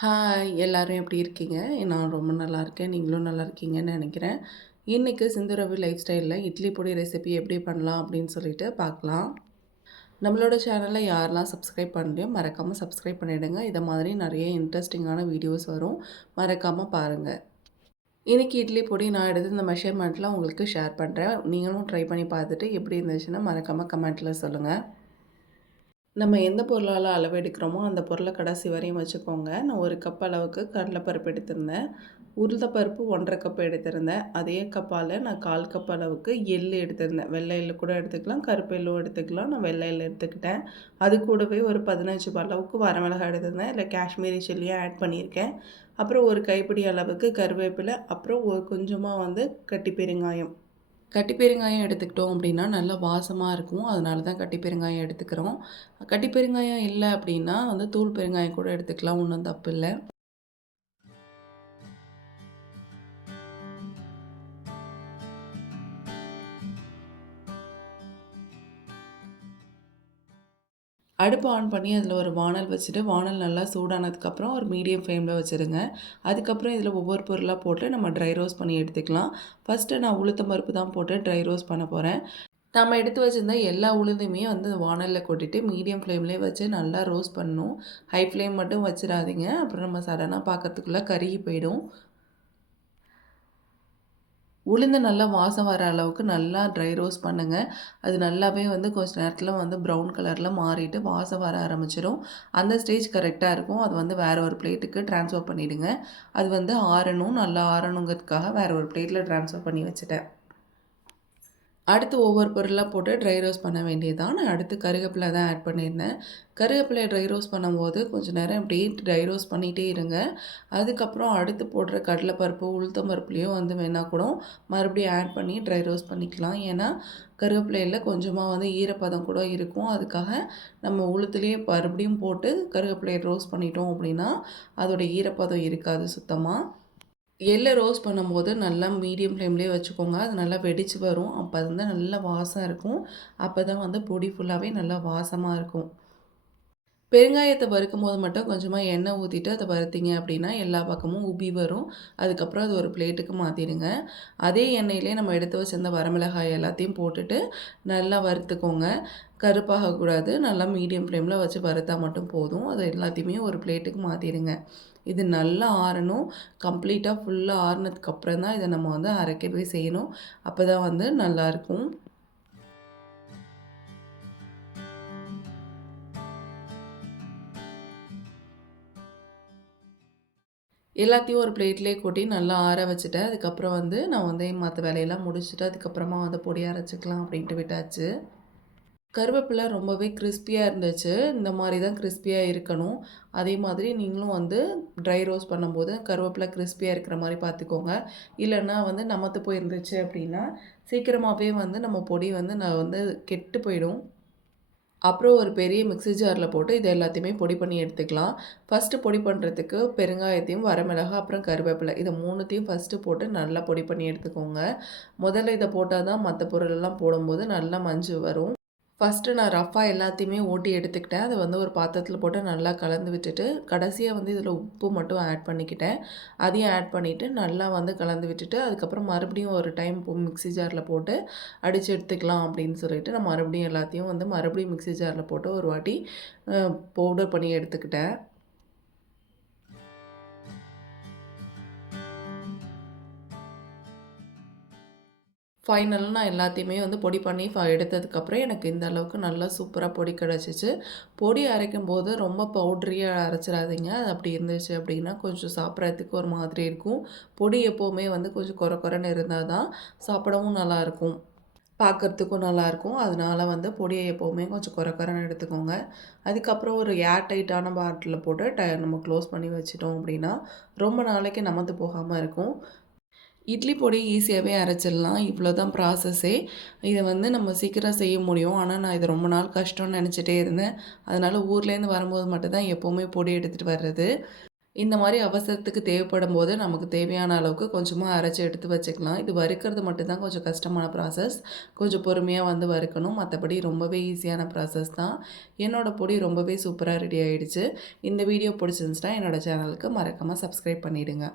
Hi எல்லோரும் எப்படி இருக்கீங்க? நான் ரொம்ப நல்லா இருக்கேன். நீங்களும் நல்லா இருக்கீங்கன்னு நினைக்கிறேன் இன்றைக்கு சிந்து ரவி லைஃப் ஸ்டைலில் இட்லி பொடி ரெசிபி எப்படி பண்ணலாம் அப்படின்னு சொல்லிட்டு பார்க்கலாம். நம்மளோட சேனலில் யாரெல்லாம் சப்ஸ்கிரைப் பண்ணலையோ மறக்காமல் சப்ஸ்கிரைப் பண்ணிவிடுங்க இதை மாதிரி நிறைய இன்ட்ரெஸ்டிங்கான வீடியோஸ் வரும். மறக்காமல் பாருங்கள் இன்றைக்கி இட்லி பொடி நான் எடுத்து இந்த மெஷர்மெண்ட்ல உங்களுக்கு ஷேர் பண்ணுறேன் நீங்களும் ட்ரை பண்ணி பார்த்துட்டு எப்படி இருந்துச்சுன்னா மறக்காமல் கமெண்ட்டில் சொல்லுங்கள் நம்ம எந்த பொருளால் அளவு எடுக்கிறோமோ, அந்த பொருளை கடைசி வரையும் வச்சுக்கோங்க. நான் ஒரு கப் அளவுக்கு கடலைப்பருப்பு எடுத்திருந்தேன். உளுந்தப்பருப்பு 1 1/2 கப் எடுத்திருந்தேன். அதே கப்பால் நான் 1/4 கப் அளவுக்கு எள்ளு எடுத்திருந்தேன். வெள்ளை எள்ளு கூட எடுத்துக்கலாம், கருப்பு எள்ளும் எடுத்துக்கலாம். நான் வெள்ளை எள்ளு எடுத்துக்கிட்டேன். அது கூடவே ஒரு 15 அளவுக்கு வரமிளகாய் எடுத்திருந்தேன். இல்லை காஷ்மீரி சில்லியும் ஆட் பண்ணியிருக்கேன். அப்புறம் ஒரு கைப்பிடி அளவுக்கு கருவேப்பிலை, அப்புறம் ஒரு கொஞ்சமாக வந்து கட்டி பெருங்காயம். கட்டி பெருங்காயம் எடுத்துக்கிட்டோம் அப்படின்னா, நல்லா வாசமாக இருக்கும். அதனால தான் கட்டி பெருங்காயம் எடுத்துக்கிறோம். கட்டி பெருங்காயம் இல்லை அப்படின்னா வந்து தூள் பெருங்காயம் கூட எடுத்துக்கலாம். ஒன்றும் தப்பு இல்லை அடுப்பு ஆன் பண்ணி அதில் ஒரு வாணல் வச்சுட்டு, வாணல் நல்லா சூடானதுக்கப்புறம் ஒரு மீடியம் ஃப்ளேமில் வச்சுருங்க. அதுக்கப்புறம் இதில் ஒவ்வொரு பொருளாக போட்டு நம்ம ட்ரை ரோஸ்ட் பண்ணி எடுத்துக்கலாம். ஃபர்ஸ்ட்டு நான் உளுத்தம் பருப்பு தான் போட்டு ட்ரை ரோஸ்ட் பண்ண போகிறேன் நம்ம எடுத்து வச்சுருந்த எல்லா உளுந்துமே வந்து வானலில் கொட்டிட்டு மீடியம் ஃப்ளேம்லேயே வச்சு நல்லா ரோஸ்ட் பண்ணணும். ஹை ஃப்ளேம் மட்டும் வச்சிடாதீங்க அப்புறம் நம்ம சடனாக பார்க்கறதுக்குள்ள கருகி போயிடும். உளுந்து நல்லா வாசம் வர அளவுக்கு நல்லா ட்ரை ரோஸ்ட் பண்ணுங்கள் அது நல்லாவே வந்து கொஞ்ச நேரத்தில் வந்து ப்ரவுன் கலரில் மாறிட்டு வாசம் வர ஆரம்பிச்சிடும் அந்த ஸ்டேஜ் கரெக்டாக இருக்கும். அது வந்து வேறு ஒரு பிளேட்டுக்கு ட்ரான்ஸ்ஃபர் பண்ணிடுங்க. அது வந்து ஆறணும். நல்லா ஆறணுங்கிறதுக்காக வேறு ஒரு பிளேட்டில் ட்ரான்ஸ்ஃபர் பண்ணி வச்சுட்டேன். அடுத்து ஒவ்வொரு பொருளாக போட்டு ட்ரை ரோஸ்ட் பண்ண வேண்டியதான் நான் அடுத்து கருவேப்பிலை தான் ஆட் பண்ணியிருந்தேன். கருவேப்பிலை ட்ரை ரோஸ்ட் பண்ணும்போது கொஞ்சம் நேரம் இப்படியே ட்ரை ரோஸ்ட் பண்ணிகிட்டே இருங்க. அதுக்கப்புறம் அடுத்து போடுற கடலைப்பருப்பு, உளுத்தம் பருப்புலேயும் வந்து வேணால் கூட மறுபடியும் ஆட் பண்ணி ட்ரை ரோஸ்ட் பண்ணிக்கலாம். ஏன்னா, கருவேப்பிலையில் கொஞ்சமாக வந்து ஈரப்பதம் கூட இருக்கும். அதுக்காக நம்ம உளுத்துலேயே மறுபடியும் போட்டு கருவேப்பிலைய ரோஸ்ட் பண்ணிட்டோம் அப்படின்னா, அதோடய ஈரப்பதம் இருக்காது சுத்தமாக எள்ளை ரோஸ்ட் பண்ணும்போது நல்லா மீடியம் ஃப்ளேம்லேயே வச்சுக்கோங்க. அது நல்லா வெடிச்சு வரும். அப்போ வந்து நல்லா வாசம் இருக்கும். அப்போ தான் வந்து பொடி ஃபுல்லாகவே நல்லா வாசமாக இருக்கும். பெருங்காயத்த வறுக்கும்போது மட்டும் கொஞ்சமாக எண்ணெய் ஊற்றிட்டு அதை வறுத்திங்க அப்படின்னா, எல்லா பக்கமும் உபி வரும். அதுக்கப்புறம் அது ஒரு பிளேட்டுக்கு மாற்றிடுங்க அதே எண்ணெயிலே நம்ம எடுத்து வச்சிருந்த வரமிளகாய் எல்லாத்தையும் போட்டுட்டு நல்லா வறுத்துக்கோங்க. கருப்பாகக்கூடாது. நல்லா மீடியம் ஃப்ளேமில் வச்சு வறுத்தா மட்டும் போதும். அது எல்லாத்தையுமே ஒரு பிளேட்டுக்கு மாற்றிடுங்க இது நல்லா ஆறணும். கம்ப்ளீட்டாக ஃபுல்லாக ஆறுனதுக்கப்புறம் தான் இதை நம்ம வந்து அரைக்கவே செய்யணும். அப்போ தான் வந்து நல்லாயிருக்கும். எல்லாத்தையும் ஒரு பிளேட்லேயே கொட்டி நல்லா ஆற வச்சுட்டேன். அதுக்கப்புறம் வந்து நான் வந்து மற்ற வேலையெல்லாம் முடிச்சுட்டு, அதுக்கப்புறமா வந்து பொடி அரைச்சிக்கலாம் அப்படின்ட்டு விட்டாச்சு. கருவேப்பிலை ரொம்பவே கிறிஸ்பியாக இருந்துச்சு. இந்த மாதிரி தான் கிறிஸ்பியாக இருக்கணும். அதே மாதிரி நீங்களும் வந்து ட்ரை ரோஸ் பண்ணும்போது கருவேப்பிலை கிறிஸ்பியாக இருக்கிற மாதிரி பார்த்துக்கோங்க. இல்லைன்னா வந்து நமத்து போயிருந்துச்சு அப்படின்னா, சீக்கிரமாகவே வந்து நம்ம பொடி வந்து நான் வந்து கெட்டு போயிடும். அப்புறம் ஒரு பெரிய மிக்ஸி ஜாரில் போட்டு இது எல்லாத்தையுமே பொடி பண்ணி எடுத்துக்கலாம். ஃபர்ஸ்ட்டு பொடி பண்ணுறதுக்கு பெருங்காயத்தையும், வரமிளகா அப்புறம் கருவேப்பிலை இதை மூணுத்தையும் ஃபர்ஸ்ட்டு போட்டு நல்லா பொடி பண்ணி எடுத்துக்கோங்க. முதல்ல இதை போட்டால் தான் மற்ற பொருளெல்லாம் போடும்போது நல்லா மஞ்சள் வரும். ஃபர்ஸ்ட்டு நான் ரஃபாக எல்லாத்தையுமே ஓட்டி எடுத்துக்கிட்டேன். அதை வந்து ஒரு பாத்திரத்தில் போட்டு நல்லா கலந்து விட்டுட்டு, கடைசியாக வந்து இதில் உப்பு மட்டும் ஆட் பண்ணிக்கிட்டேன். அதையும் ஆட் பண்ணிவிட்டு நல்லா வந்து கலந்து விட்டுட்டு, அதுக்கப்புறம் மறுபடியும் ஒரு டைம் மிக்ஸி ஜாரில் போட்டு அடித்து எடுத்துக்கலாம் அப்படின்னு சொல்லிட்டு, நான் மறுபடியும் எல்லாத்தையும் வந்து மறுபடியும் மிக்ஸி ஜாரில் போட்டு ஒரு வாட்டி பவுடர் பண்ணி எடுத்துக்கிட்டேன். ஃபைனல் நான் எல்லாத்தையுமே வந்து பொடி பண்ணி எடுத்ததுக்கப்புறம் எனக்கு இந்த அளவுக்கு நல்லா சூப்பராக பொடி கிடச்சிச்சு பொடி அரைக்கும்போது ரொம்ப பவுட்ரியாக அரைச்சிடாதீங்க அது அப்படி இருந்துச்சு அப்படின்னா, கொஞ்சம் சாப்பிட்றதுக்கு ஒரு மாதிரி இருக்கும். பொடி எப்போவுமே வந்து கொஞ்சம் கொர குறைன்னு இருந்தால் தான் சாப்பிடவும் நல்லாயிருக்கும். பார்க்கறதுக்கும் நல்லாயிருக்கும். அதனால வந்து பொடியை எப்போவுமே கொஞ்சம் கொர கொரன்னு எடுத்துக்கோங்க. அதுக்கப்புறம் ஒரு ஏர் டைட்டான பாட்டிலில் போட்டு டயர் நம்ம க்ளோஸ் பண்ணி வச்சுட்டோம் அப்படின்னா, ரொம்ப நாளைக்கு நமத்து போகாமல் இருக்கும். இட்லி பொடி ஈஸியாகவே அரைச்சிடலாம். இவ்வளோ தான் ப்ராசஸே. இதை வந்து நம்ம சீக்கிரம் செய்ய முடியும். ஆனால் நான் இது ரொம்ப நாள் கஷ்டம்னு நினச்சிட்டே இருந்தேன். அதனால் ஊர்லேருந்து வரும்போது மட்டும்தான் எப்போவுமே பொடி எடுத்துகிட்டு வர்றது. இந்த மாதிரி அவசரத்துக்கு தேவைப்படும் போது நமக்கு தேவையான அளவுக்கு கொஞ்சமாக அரைச்சி எடுத்து வச்சுக்கலாம் இது வறுக்கிறது மட்டும்தான் கொஞ்சம் கஷ்டமான ப்ராசஸ் கொஞ்சம் பொறுமையாக வந்து வறுக்கணும் மற்றபடி ரொம்பவே ஈஸியான ப்ராசஸ் தான் என்னோடய பொடி ரொம்பவே சூப்பராக ரெடி ஆகிடுச்சு இந்த வீடியோ பிடிச்சிருந்துச்சுன்னா என்னோடய சேனலுக்கு மறக்காமல் சப்ஸ்கிரைப் பண்ணிவிடுங்க